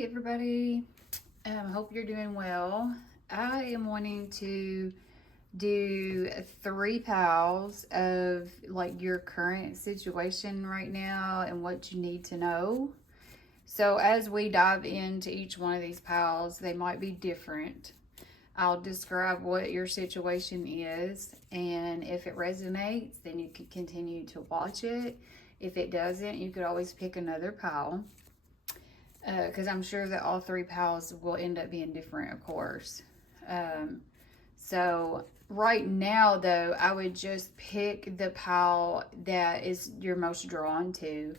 Hey everybody, hope you're doing well. I am wanting to do 3 piles of like your current situation right now and what you need to know. So as we dive into each one of these piles, they might be different. I'll describe what your situation is, and if it resonates, then you could continue to watch it. If it doesn't, you could always pick another pile. Because I'm sure that all 3 piles will end up being different, of course. So right now, though, I would just pick the pile that is you're most drawn to.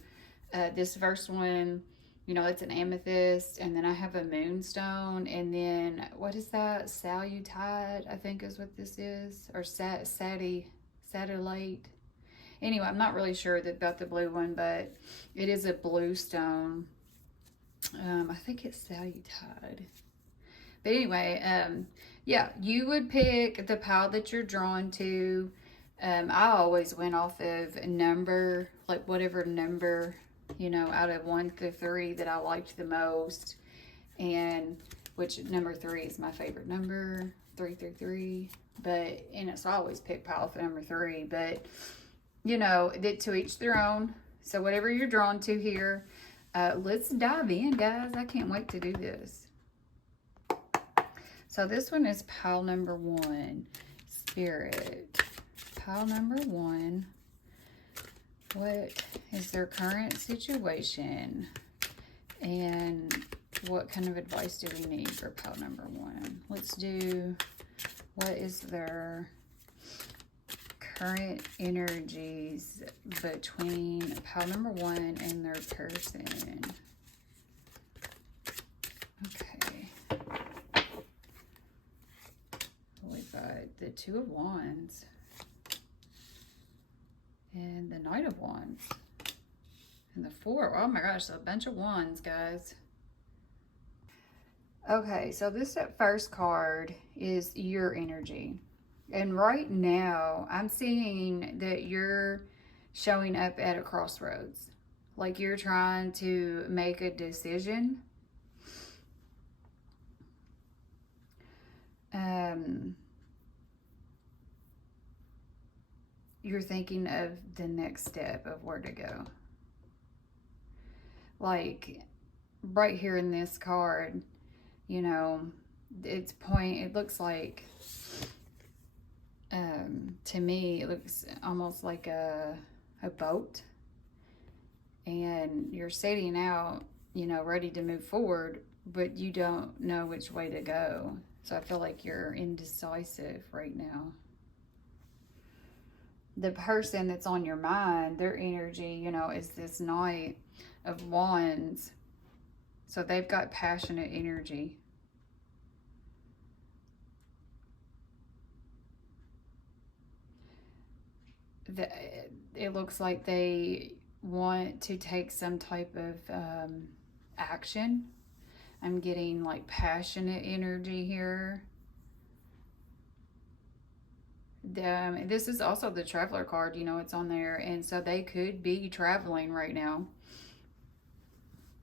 This first one, you know, it's an amethyst, and then I have a moonstone, and then what is that? Soladite, I think is what this is, or satellite. Anyway, I'm not really sure about the blue one, but it is a blue stone. I think it's Soulmate. But anyway, yeah, you would pick the pile that you're drawn to. I always went off of number, like whatever number, you know, out of 1 through 3 that I liked the most. And which number 3 is my favorite number, 3 through 3. But, and so I always pick pile for number 3. But, you know, to each their own. So whatever you're drawn to here. Let's dive in, guys. I can't wait to do this. So this one is pile number 1, Spirit. Pile number 1. What is their current situation? And what kind of advice do we need for pile number 1? Let's do, what is their current energies between pile number 1 and their person. Okay. We've got the 2 of Wands and the Knight of Wands and the 4. Oh my gosh, a bunch of wands, guys. Okay, so this first card is your energy. And right now, I'm seeing that you're showing up at a crossroads. Like you're trying to make a decision. You're thinking of the next step of where to go. Like right here in this card, you know, it looks like, to me, it looks almost like a boat, and you're setting out, you know, ready to move forward, but you don't know which way to go. So I feel like you're indecisive right now. The person that's on your mind, their energy, you know, is this Knight of Wands. So they've got passionate energy. It looks like they want to take some type of action. I'm getting like passionate energy here. This is also the Traveler card, you know, it's on there. And so they could be traveling right now.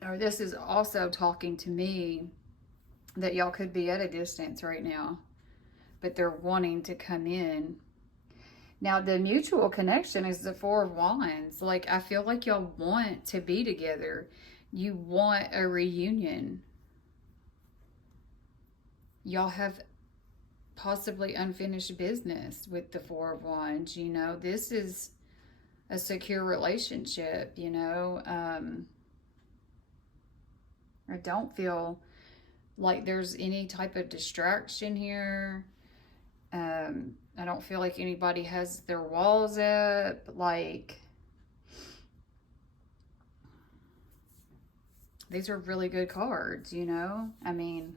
Or this is also talking to me that y'all could be at a distance right now, but they're wanting to come in. Now, the mutual connection is the 4 of Wands. Like, I feel like y'all want to be together. You want a reunion. Y'all have possibly unfinished business with the 4 of Wands. You know, this is a secure relationship, you know. I don't feel like there's any type of distraction here. I don't feel like anybody has their walls up. Like, these are really good cards, you know? I mean,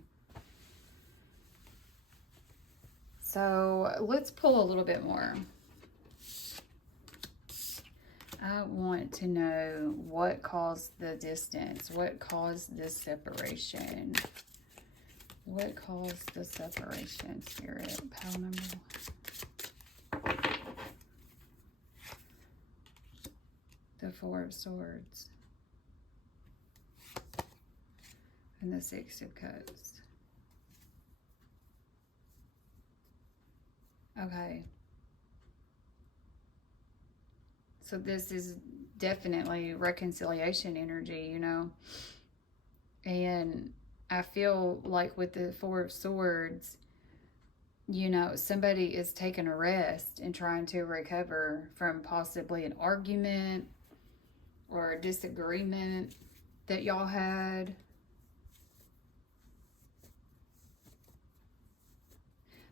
so let's pull a little bit more. I want to know what caused the distance. What caused this separation? What caused the separation, Spirit? Pile number 1. The 4 of Swords. and the Six of Cups. Okay. So this is definitely reconciliation energy, you know. And I feel like with the Four of Swords, you know, somebody is taking a rest and trying to recover from possibly an argument or a disagreement that y'all had.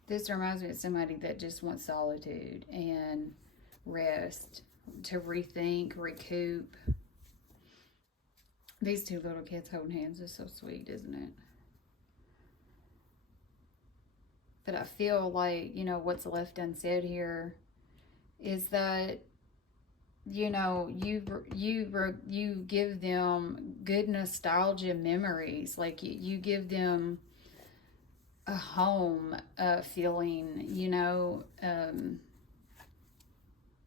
This reminds me of somebody that just wants solitude and rest, to rethink, recoup. These two little kids holding hands is so sweet, isn't it? But I feel like, you know, what's left unsaid here is that, you know, you give them good nostalgia memories. Like you give them a home feeling, you know.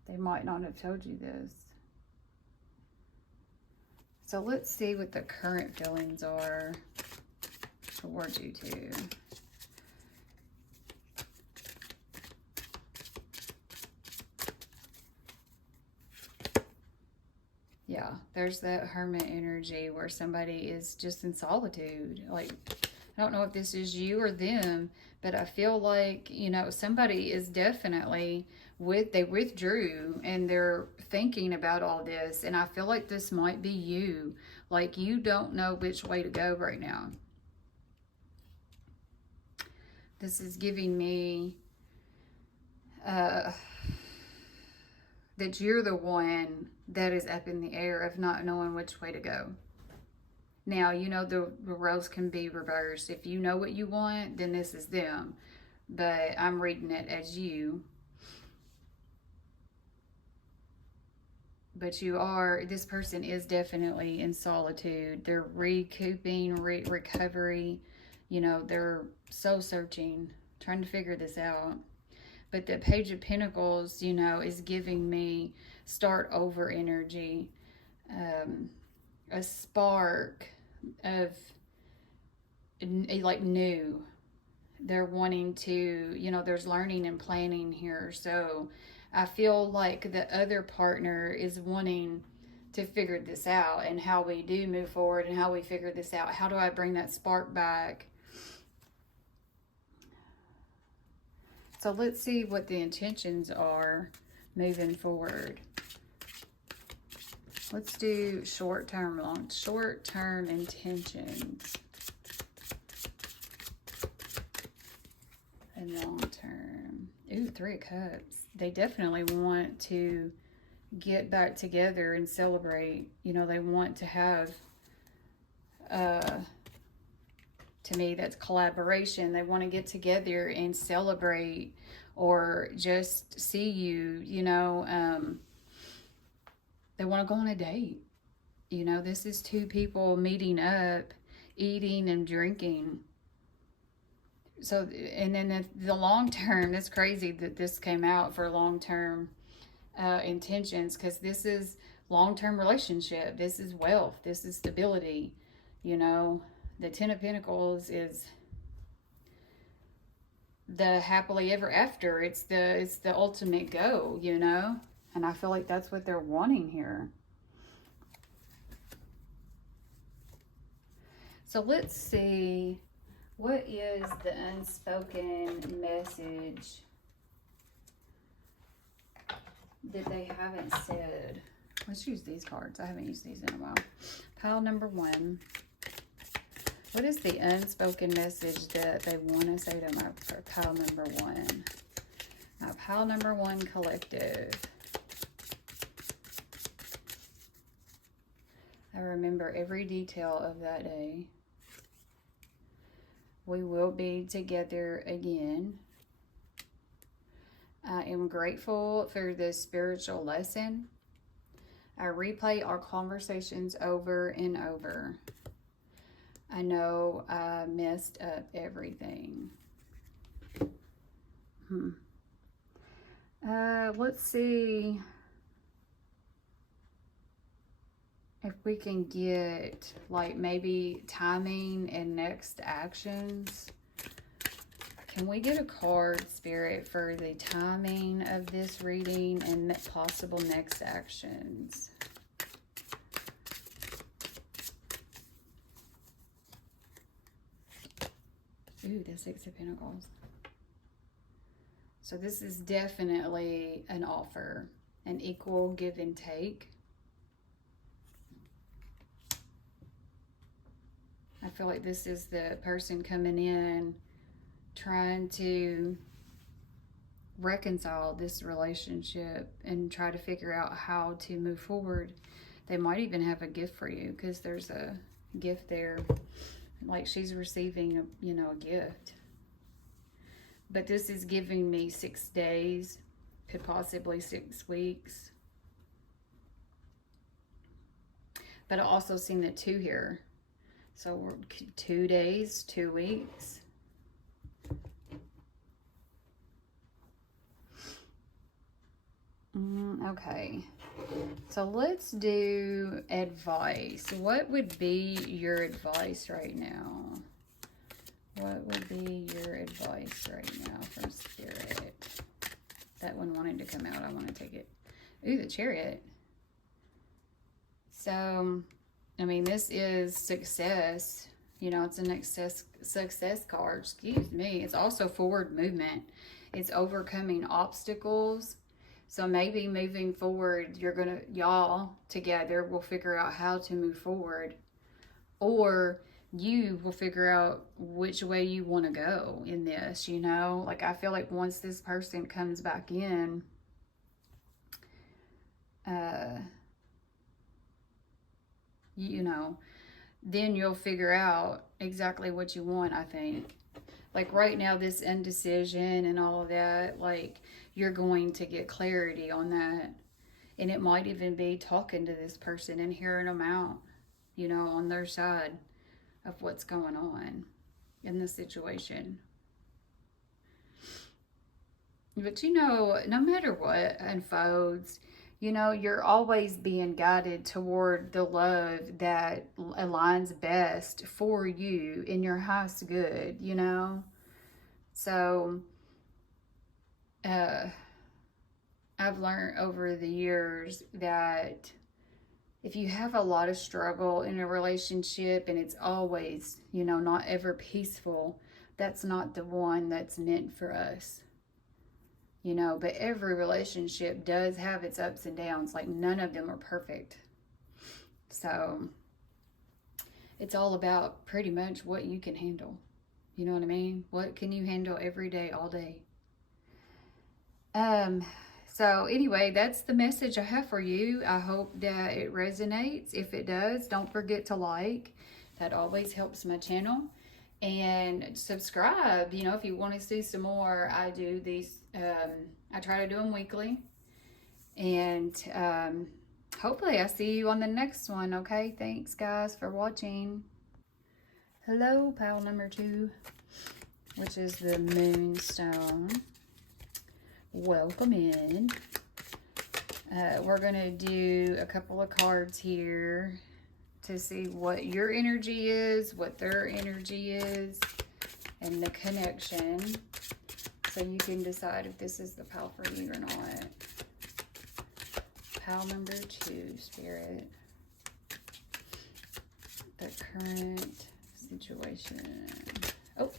They might not have told you this. So let's see what the current feelings are towards you two. Yeah, there's that hermit energy where somebody is just in solitude. Like, I don't know if this is you or them, but I feel like, you know, somebody is definitely they withdrew and they're thinking about all this. And I feel like this might be you. Like, you don't know which way to go right now. This is giving me that you're the one that is up in the air of not knowing which way to go. Now, you know, the roles can be reversed. If you know what you want, then this is them. But I'm reading it as you. But this person is definitely in solitude. They're recouping, recovery. You know, they're soul searching, trying to figure this out. But the Page of Pentacles, you know, is giving me start over energy. A spark of like new. They're wanting to, you know, there's learning and planning here. So I feel like the other partner is wanting to figure this out, and how we do move forward and how we figure this out. How do I bring that spark back? So let's see what the intentions are moving forward. Let's do short-term intentions. And long-term. Ooh, Three of Cups. They definitely want to get back together and celebrate. You know, they want to have, to me, that's collaboration. They want to get together and celebrate, or just see you, you know. They want to go on a date. You know, this is two people meeting up, eating and drinking. So, and then the long term, that's crazy that this came out for long term intentions, because this is long term relationship. This is wealth. This is stability. You know, the Ten of Pentacles is the happily ever after. It's the ultimate go, you know, and I feel like that's what they're wanting here. So let's see. What is the unspoken message that they haven't said? Let's use these cards. I haven't used these in a while. Pile number one. What is the unspoken message that they want to say to my pile number one? My pile number one collective. I remember every detail of that day. We will be together again. I am grateful for this spiritual lesson. I replay our conversations over and over. I know I messed up everything. Let's see. if we can get like maybe timing and next actions. Can we get a card, Spirit, for the timing of this reading and possible next actions? Ooh, the Six of Pentacles. So this is definitely an offer, an equal give and take. I feel like this is the person coming in trying to reconcile this relationship and try to figure out how to move forward. They might even have a gift for you because there's a gift there. Like she's receiving a, you know, a gift. But this is giving me 6 days, could possibly 6 weeks. But I also seen the 2 here. So we're 2 days, 2 weeks. Okay, so let's do advice. What would be your advice right now? What would be your advice right now from Spirit? That one wanted to come out. I want to take it. Ooh, the Chariot. So, I mean, this is success. You know, it's an success card. Excuse me. It's also forward movement. It's overcoming obstacles. So maybe moving forward, y'all together will figure out how to move forward. Or you will figure out which way you want to go in this, you know? Like, I feel like once this person comes back in, you know, then you'll figure out exactly what you want, I think. Like right now, this indecision and all of that, like you're going to get clarity on that. And it might even be talking to this person and hearing them out, you know, on their side of what's going on in the situation. But, you know, no matter what unfolds, you know, you're always being guided toward the love that aligns best for you in your highest good, you know? So, I've learned over the years that if you have a lot of struggle in a relationship and it's always, you know, not ever peaceful, that's not the one that's meant for us. You know, but every relationship does have its ups and downs. Like none of them are perfect. So it's all about pretty much what you can handle. You know what I mean? What can you handle every day, all day? So anyway, that's the message I have for you. I hope that it resonates. If it does, don't forget to like. That always helps my channel. And subscribe, you know, if you want to see some more. I do these, I try to do them weekly. And hopefully I see you on the next one, okay? Thanks, guys, for watching. Hello, pile number 2, which is the Moonstone. Welcome in. We're going to do a couple of cards here to see what your energy is, what their energy is, and the connection. So you can decide if this is the pile for you or not. Pile number 2, Spirit. The current situation. Oh.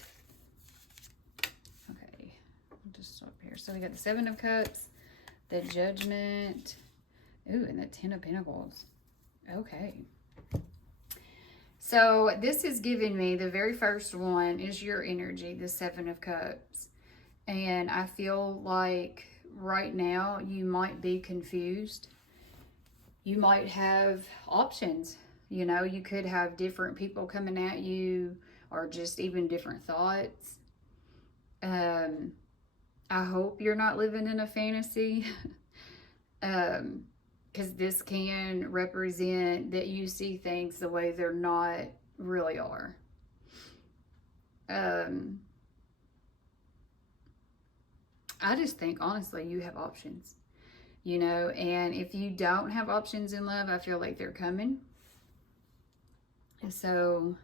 Okay. I'll just stop here. So we got the 7 of Cups, the Judgment. Ooh, and the 10 of Pentacles. Okay. So this is giving me, the very first one is your energy, the 7 of Cups. And I feel like right now you might be confused. You might have options. You know, you could have different people coming at you or just even different thoughts. I hope you're not living in a fantasy. Because this can represent that you see things the way they're not really are. I just think, honestly, you have options, you know, and if you don't have options in love, I feel like they're coming. So,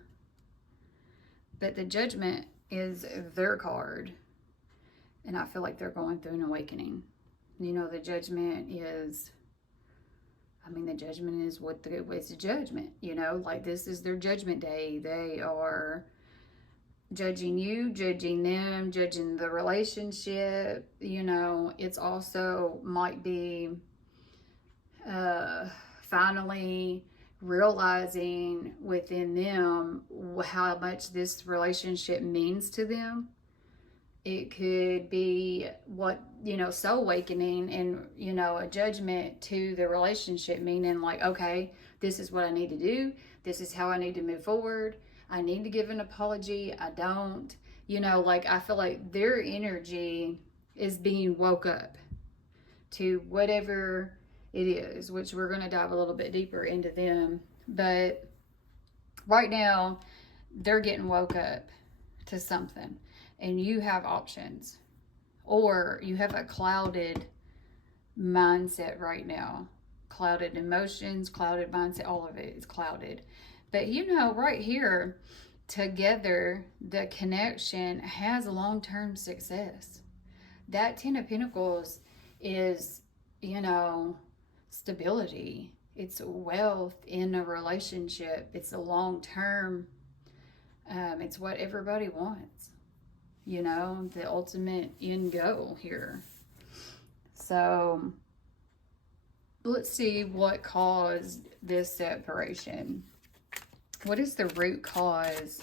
but the Judgment is their card. And I feel like they're going through an awakening. You know, the Judgment is, I mean, the Judgment is it's a judgment, you know, like this is their judgment day. They are judging you, judging them, judging the relationship. You know, it's also might be finally realizing within them how much this relationship means to them. It could be what, you know, soul awakening and, you know, a judgment to the relationship, meaning like, okay, this is what I need to do. This is how I need to move forward. I need to give an apology. I don't, you know, like I feel like their energy is being woke up to whatever it is, which we're going to dive a little bit deeper into them. But right now, they're getting woke up to something, and you have options, or you have a clouded mindset right now. Clouded emotions, clouded mindset, all of it is clouded. But you know, right here, together, the connection has long-term success. That 10 of Pentacles is, you know, stability. It's wealth in a relationship. It's a long-term. It's what everybody wants. You know, the ultimate end goal here. So let's see what caused this separation. What is the root cause?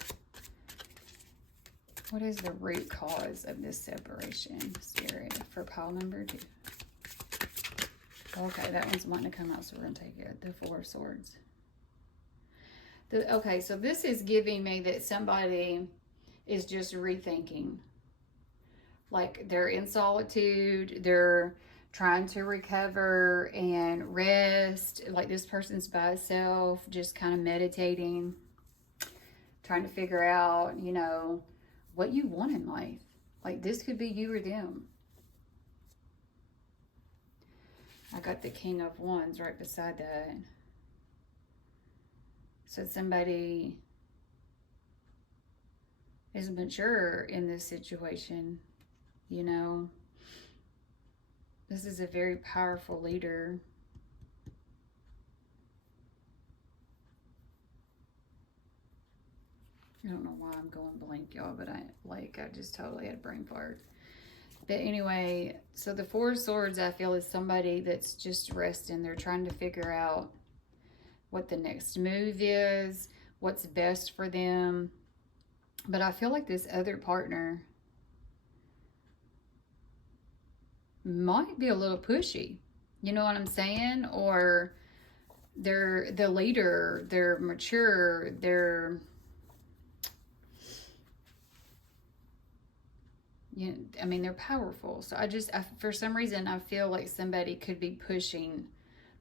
What is the root cause of this separation, Spirit, for pile number 2? Okay, that one's wanting to come out, so we're going to take it. The Four of Swords. Okay, so this is giving me that somebody is just rethinking. Like they're in solitude, they're trying to recover and rest. Like this person's by itself, just kind of meditating, trying to figure out, you know, what you want in life. Like this could be you or them. I got the King of Wands right beside that. So somebody is mature in this situation, you know. This is a very powerful leader. I don't know why I'm going blank, y'all, but I just totally had a brain fart. But anyway, so the Four of Swords, I feel, is somebody that's just resting. They're trying to figure out what the next move is, what's best for them. But I feel like this other partner might be a little pushy. You know what I'm saying? Or they're the leader, they're mature, they're... You know, I mean, they're powerful. So for some reason, I feel like somebody could be pushing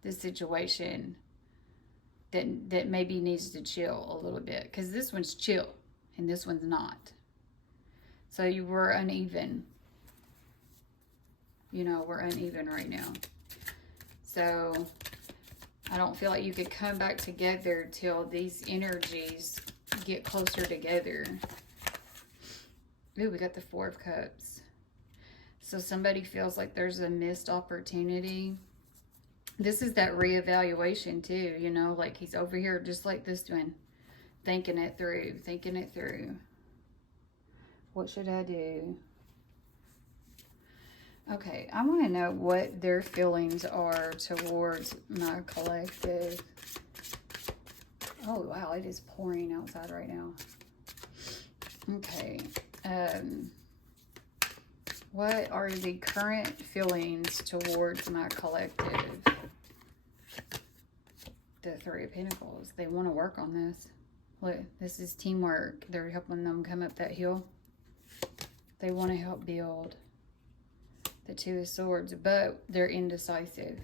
the situation that maybe needs to chill a little bit. Because this one's chill and this one's not. So you were uneven. You know, we're uneven right now. So I don't feel like you could come back together till these energies get closer together. Ooh, we got the Four of Cups. So somebody feels like there's a missed opportunity. This is that reevaluation too, you know, like he's over here just like this one, thinking it through, thinking it through. What should I do? Okay, I want to know what their feelings are towards my collective. Oh, wow, it is pouring outside right now. Okay. What are the current feelings towards my collective? The Three of Pentacles. They want to work on this. Look, this is teamwork. They're helping them come up that hill. They want to help build. The Two of Swords, but they're indecisive.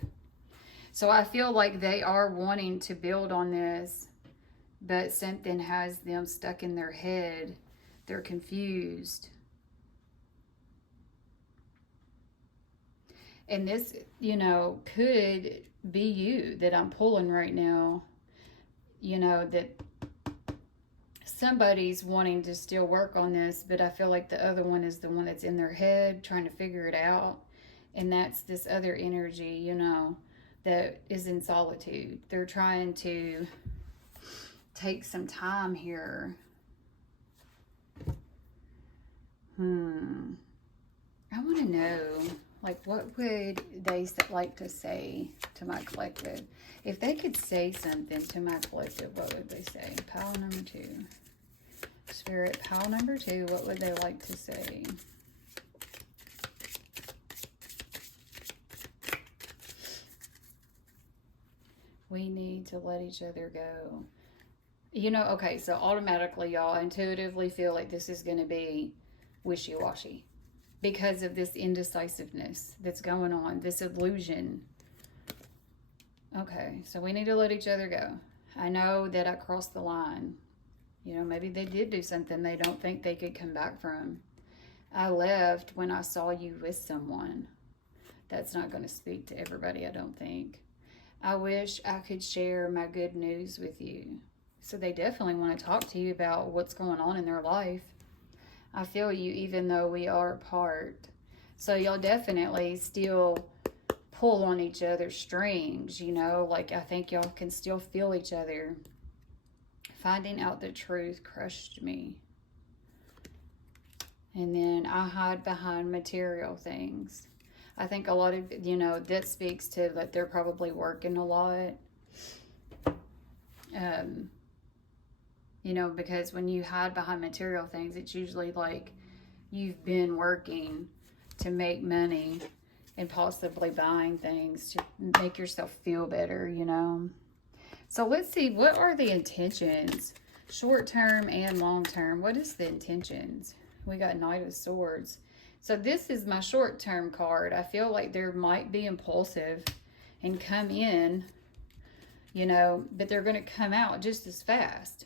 So I feel like they are wanting to build on this, but something has them stuck in their head. They're confused. And this, you know, could be you that I'm pulling right now. You know, that somebody's wanting to still work on this, but I feel like the other one is the one that's in their head trying to figure it out. And that's this other energy, you know, that is in solitude. They're trying to take some time here. I want to know, like, what would they like to say to my collective? If they could say something to my collective, what would they say? Pile number 2. Spirit, pile number 2, what would they like to say? We need to let each other go. You know, okay, so automatically, y'all, intuitively feel like this is going to be wishy-washy because of this indecisiveness that's going on, this illusion. Okay, so we need to let each other go. I know that I crossed the line. You know, maybe they did do something they don't think they could come back from. I left when I saw you with someone. That's not going to speak to everybody, I don't think. I wish I could share my good news with you. So they definitely want to talk to you about what's going on in their life. I feel you even though we are apart. So y'all definitely still pull on each other's strings, you know, like I think y'all can still feel each other. Finding out the truth crushed me. And then I hide behind material things. I think a lot of, you know, that speaks to that they're probably working a lot. You know, because when you hide behind material things, it's usually like you've been working to make money and possibly buying things to make yourself feel better, you know. So let's see, what are the intentions? Short term and long term. What is the intentions? We got Knight of Swords. So this is my short term card. I feel like there might be impulsive and come in, you know, but they're going to come out just as fast.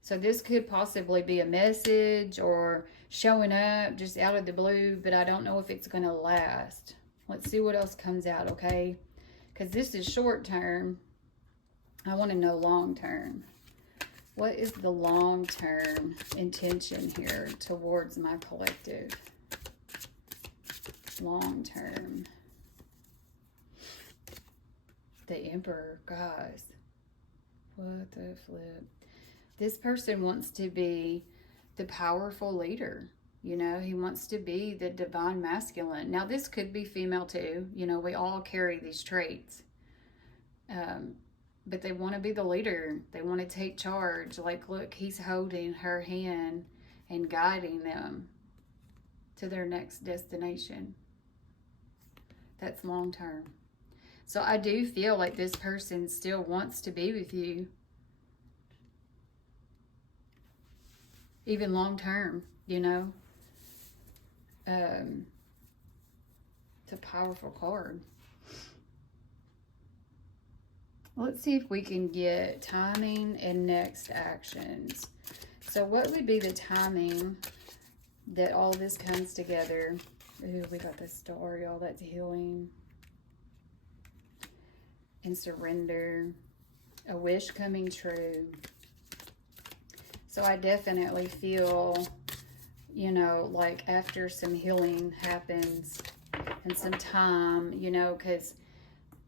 So this could possibly be a message or showing up just out of the blue, but I don't know if it's going to last. Let's see what else comes out, okay? Because this is short term. I want to know long term. What is the long term intention here towards my collective? Long term. The Emperor, guys. What the flip? This person wants to be the powerful leader. You know, he wants to be the divine masculine. Now, this could be female too. You know, we all carry these traits. But they want to be the leader. They want to take charge. Like, look, he's holding her hand and guiding them to their next destination. That's long term. So I do feel like this person still wants to be with you. Even long term, you know. It's a powerful card. Let's see if we can get timing and next actions. So what would be the timing that all this comes together? Ooh, we got the star, y'all. That's healing. And surrender. A wish coming true. So I definitely feel, you know, like after some healing happens and some time, you know, because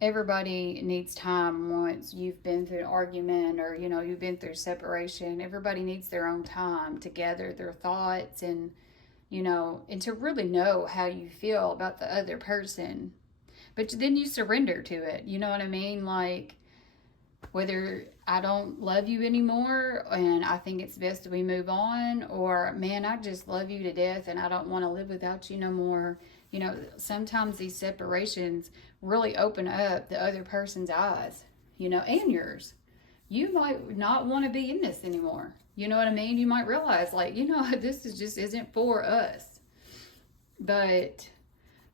everybody needs time once you've been through an argument or, you know, you've been through separation. Everybody needs their own time to gather their thoughts and, you know, and to really know how you feel about the other person. But then you surrender to it. You know what I mean? Like, whether I don't love you anymore and I think it's best that we move on, or, man, I just love you to death and I don't want to live without you no more. You know, sometimes these separations really open up the other person's eyes, you know, and yours. You might not want to be in this anymore. You know what I mean? You might realize, like, you know, this is just isn't for us. But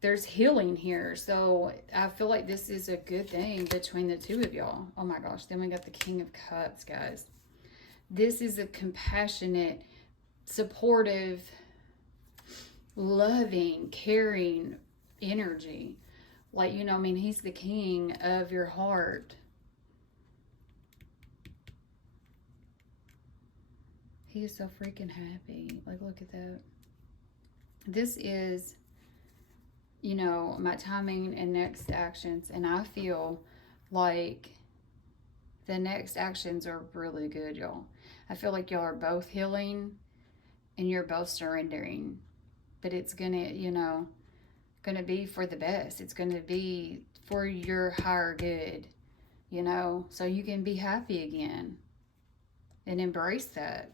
there's healing here. So I feel like this is a good thing between the two of y'all. Oh my gosh. Then we got the King of Cups, guys. This is a compassionate, supportive, loving, caring energy. Like, you know, I mean, he's the king of your heart. He is so freaking happy. Like, look at that. This is, you know, my timing and next actions. And I feel like the next actions are really good, y'all. I feel like y'all are both healing and you're both surrendering. But it's gonna, you know, gonna be for the best. It's gonna be for your higher good, you know, so you can be happy again and embrace that.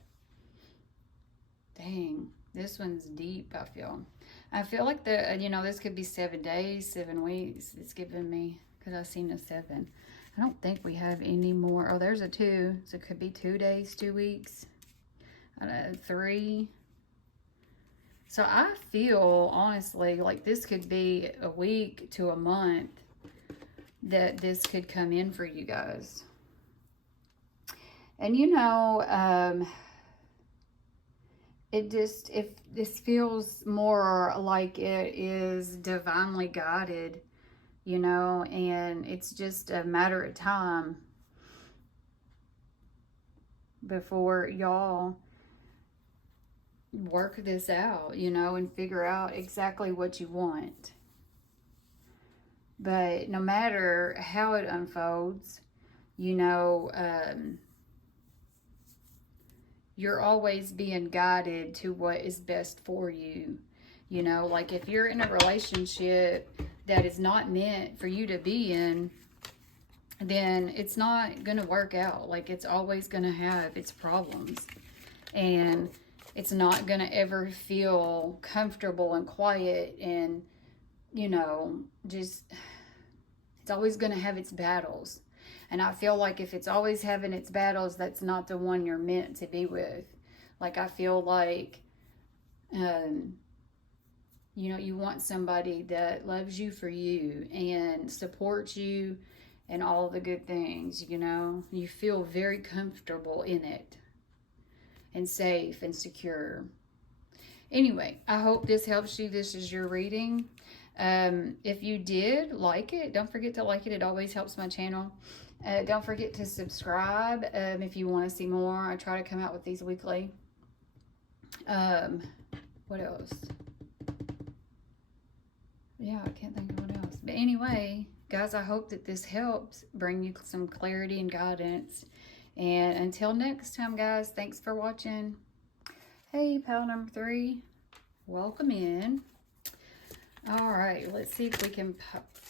Dang, this one's deep, I feel. I feel like you know, this could be 7 days, 7 weeks. It's giving me, because I've seen a 7. I don't think we have any more. Oh, there's a 2. So it could be 2 days, 2 weeks. 3. So I feel, honestly, like this could be a week to a month that this could come in for you guys. And, you know, if this feels more like it is divinely guided, you know, and it's just a matter of time before y'all work this out, you know, and figure out exactly what you want. But no matter how it unfolds, you know, you're always being guided to what is best for you. You know, like if you're in a relationship that is not meant for you to be in, then it's not going to work out. Like it's always going to have its problems. And it's not going to ever feel comfortable and quiet and, you know, just, it's always going to have its battles. And I feel like if it's always having its battles, that's not the one you're meant to be with. Like, I feel like, you know, you want somebody that loves you for you and supports you and all the good things, you know. You feel very comfortable in it and safe and secure. Anyway, I hope this helps you. This is your reading. If you did like it, don't forget to like it. It always helps my channel. Don't forget to subscribe if you want to see more. I try to come out with these weekly. What else? Yeah, I can't think of what else. But anyway, guys, I hope that this helps bring you some clarity and guidance. And until next time, guys, thanks for watching. Hey, pile number 3, welcome in. All right, let's see if we can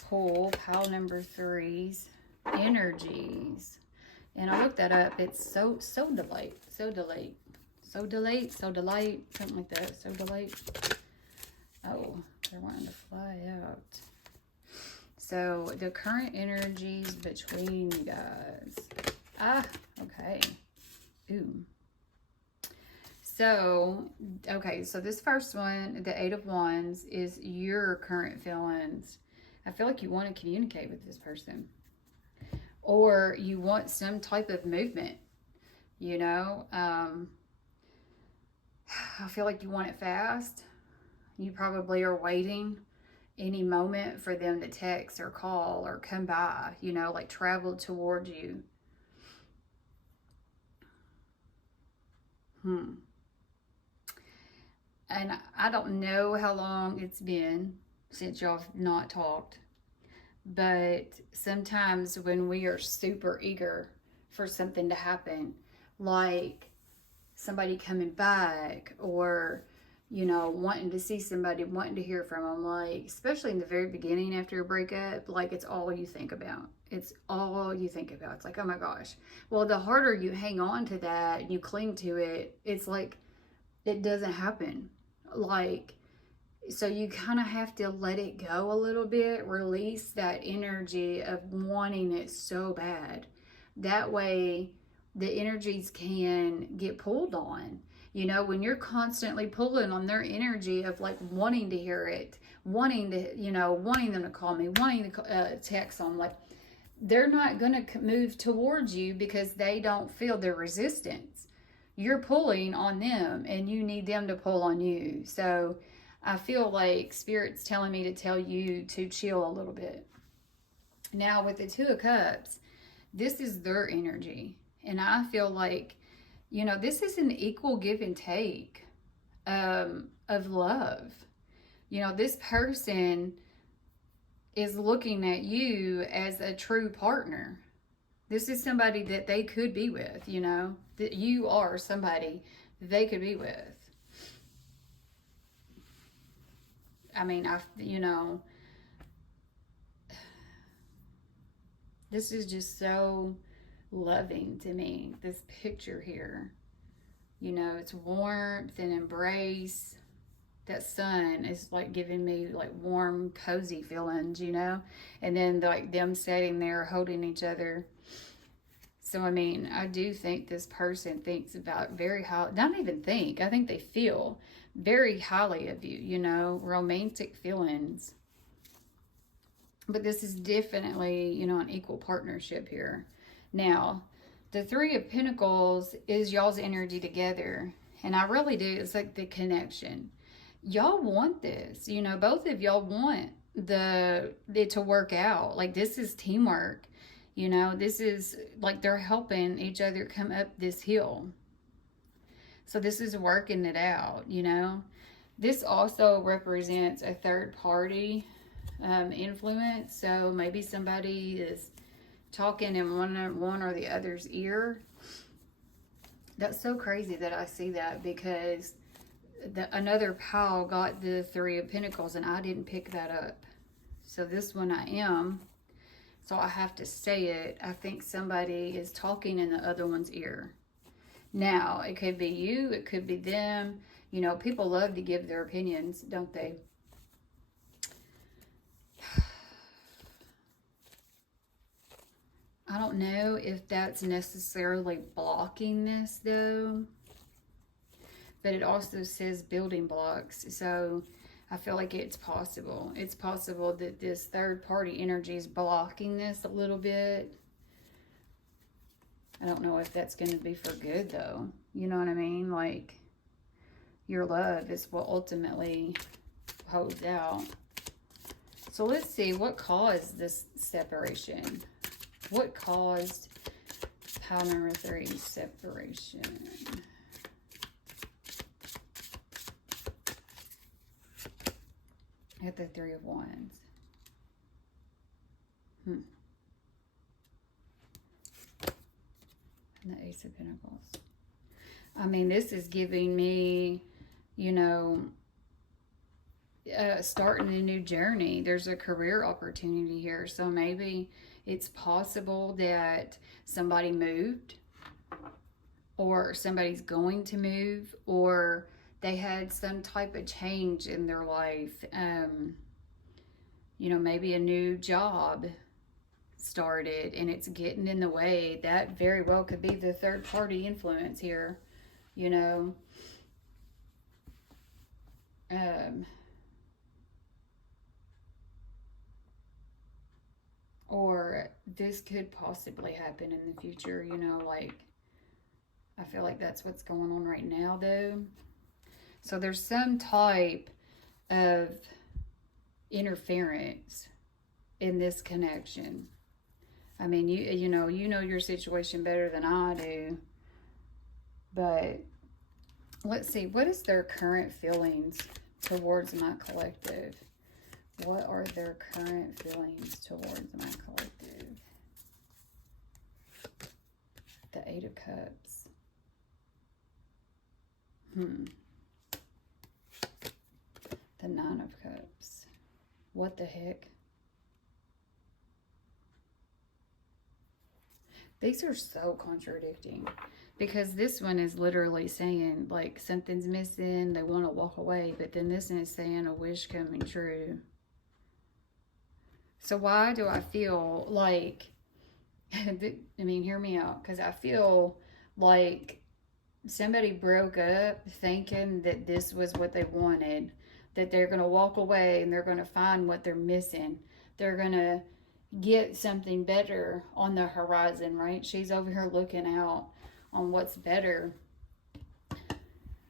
pull pile number 3's energies. And I looked that up. It's Soladite, something like that. Soladite. Oh, they're wanting to fly out. So the current energies between you guys. Ah, okay. Ooh. So, okay, so this first one, the 8 of Wands, is your current feelings. I feel like you want to communicate with this person. Or you want some type of movement, you know. I feel like you want it fast. You probably are waiting any moment for them to text or call or come by, you know, like travel towards you. And I don't know how long it's been since y'all have not talked. But sometimes when we are super eager for something to happen, like somebody coming back or, you know, wanting to see somebody, wanting to hear from them, like, especially in the very beginning after a breakup, like, it's all you think about. It's all you think about. It's like, oh my gosh. Well, the harder you hang on to that and you cling to it, it's like it doesn't happen. Like, so you kind of have to let it go a little bit, release that energy of wanting it so bad. That way the energies can get pulled on. You know, when you're constantly pulling on their energy of like wanting to hear it, wanting to, you know, wanting them to call me, wanting to text them, like they're not going to move towards you because they don't feel the resistance. You're pulling on them and you need them to pull on you. So I feel like Spirit's telling me to tell you to chill a little bit. Now with the 2 of Cups, this is their energy. And I feel like You know, this is an equal give and take of love. You know, this person is looking at you as a true partner. This is somebody that they could be with, you know, that you are somebody they could be with. I mean, you know, this is just so loving to me, this picture here. You know, it's warmth and embrace. That sun is like giving me like warm, cozy feelings, you know? And then like them sitting there holding each other. So, I mean, I do think this person thinks about very high, not even think, I think they feel very highly of you, you know, romantic feelings. But this is definitely, you know, an equal partnership here. Now, the Three of Pentacles is y'all's energy together. And I really do. It's like the connection. Y'all want this. You know, both of y'all want it to work out. Like, this is teamwork. You know, this is like they're helping each other come up this hill. So this is working it out, you know. This also represents a third party influence. So maybe somebody is talking in one or the other's ear. That's so crazy that I see that, because another pile got the Three of Pentacles and I didn't pick that up. So this one I am. So I have to say it. I think somebody is talking in the other one's ear. Now, it could be you, it could be them. You know, people love to give their opinions, don't they? I don't know if that's necessarily blocking this, though. But it also says building blocks. So I feel like it's possible. It's possible that this third party energy is blocking this a little bit. I don't know if that's going to be for good, though. You know what I mean? Like, your love is what ultimately holds out. So let's see, what caused this separation? What caused pile number 3 separation? At the Three of Wands. And the Ace of Pentacles. I mean, this is giving me, you know, starting a new journey. There's a career opportunity here. So maybe it's possible that somebody moved, or somebody's going to move, or they had some type of change in their life. You know, maybe a new job started and it's getting in the way. That very well could be the third party influence here, you know. Or this could possibly happen in the future, you know, like, I feel like that's what's going on right now, though. So there's some type of interference in this connection. I mean, you know your situation better than I do. But let's see, what is their current feelings towards my collective? What are their current feelings towards my collective? The Eight of Cups. The Nine of Cups. What the heck? These are so contradicting, because this one is literally saying like something's missing, they want to walk away, but then this one is saying a wish coming true. So why do I feel like, I mean, hear me out, because I feel like somebody broke up thinking that this was what they wanted, that they're going to walk away and they're going to find what they're missing. They're going to get something better on the horizon, right? She's over here looking out on what's better.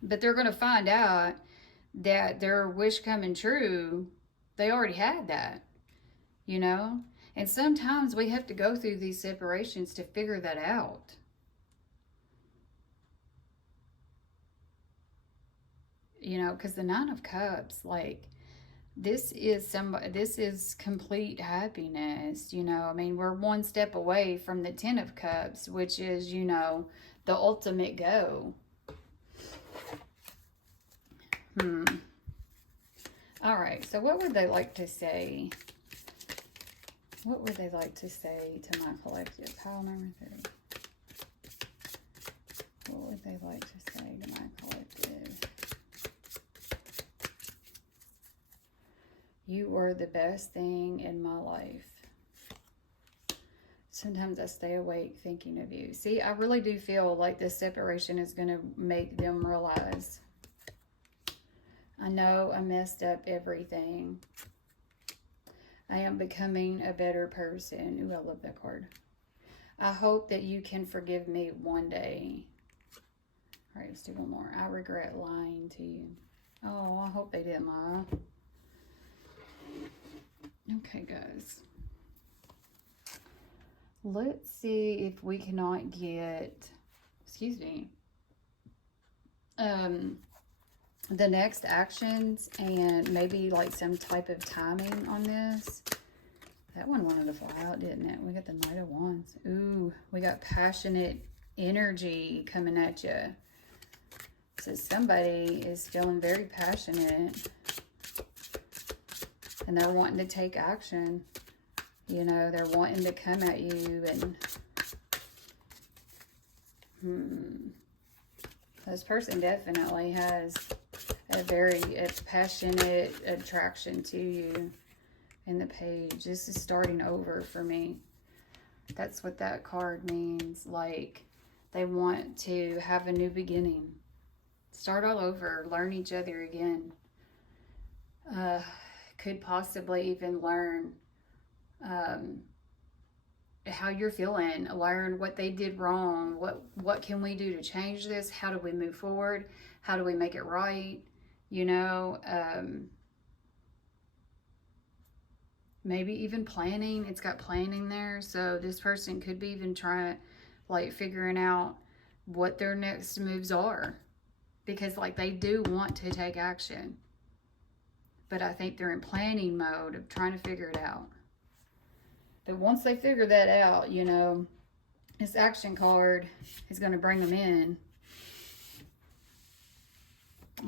But they're going to find out that their wish coming true, they already had that, you know? And sometimes we have to go through these separations to figure that out. you know, because the Nine of Cups, like, this is complete happiness, you know. I mean, we're one step away from the Ten of Cups, which is, you know, the ultimate go. All right, so what would they like to say? What would they like to say to my collective? Pile number 3. What would they like to say to my collective? You were the best thing in my life. Sometimes I stay awake thinking of you. See, I really do feel like this separation is going to make them realize, I know I messed up everything. I am becoming a better person. Ooh, I love that card. I hope that you can forgive me one day. All right, let's do one more. I regret lying to you. Oh, I hope they didn't lie. Okay, guys. Let's see if we cannot get, excuse me, the next actions and maybe like some type of timing on this. That one wanted to fly out, didn't it? We got the Knight of Wands. Ooh, we got passionate energy coming at you. So somebody is feeling very passionate and they're wanting to take action. You know, they're wanting to come at you and this person definitely has a very passionate attraction to you. In the Page, this is starting over for me. That's what that card means. Like, they want to have a new beginning, start all over, learn each other again. Could possibly even learn how you're feeling, learn what they did wrong, what can we do to change this, how do we move forward, how do we make it right, you know. Maybe even planning. It's got planning there, so this person could be even trying, like, figuring out what their next moves are, because like they do want to take action, but I think they're in planning mode of trying to figure it out. But once they figure that out, you know, this action card is going to bring them in.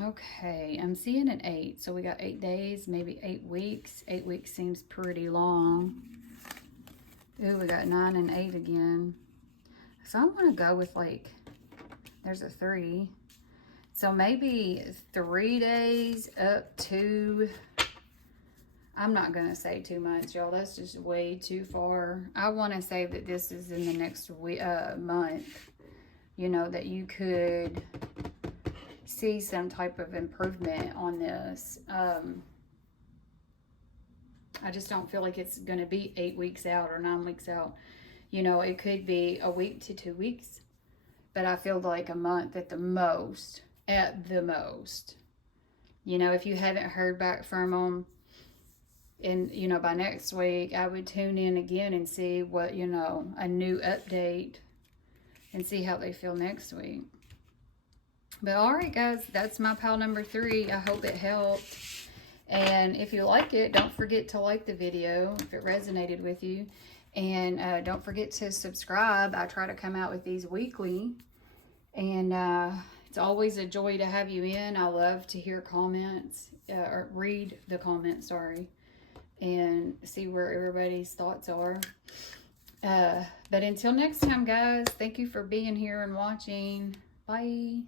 Okay, I'm seeing an 8. So we got 8 days, maybe 8 weeks. 8 weeks seems pretty long. Ooh, we got 9 and 8 again. So I want to go with, like, there's a 3. So maybe 3 days up to, I'm not going to say too much, y'all. That's just way too far. I want to say that this is in the next month, you know, that you could see some type of improvement on this. I just don't feel like it's going to be 8 weeks out or 9 weeks out. You know, it could be a week to 2 weeks, but I feel like a month at the most. At the most. You know, if you haven't heard back from them, and, you know, by next week, I would tune in again and see what, you know, a new update and see how they feel next week. But all right, guys, that's my pile number 3. I hope it helped. And if you like it, don't forget to like the video if it resonated with you. And don't forget to subscribe. I try to come out with these weekly. And it's always a joy to have you in. I love to hear comments, or read the comments, sorry, and see where everybody's thoughts are. But until next time, guys, thank you for being here and watching. Bye.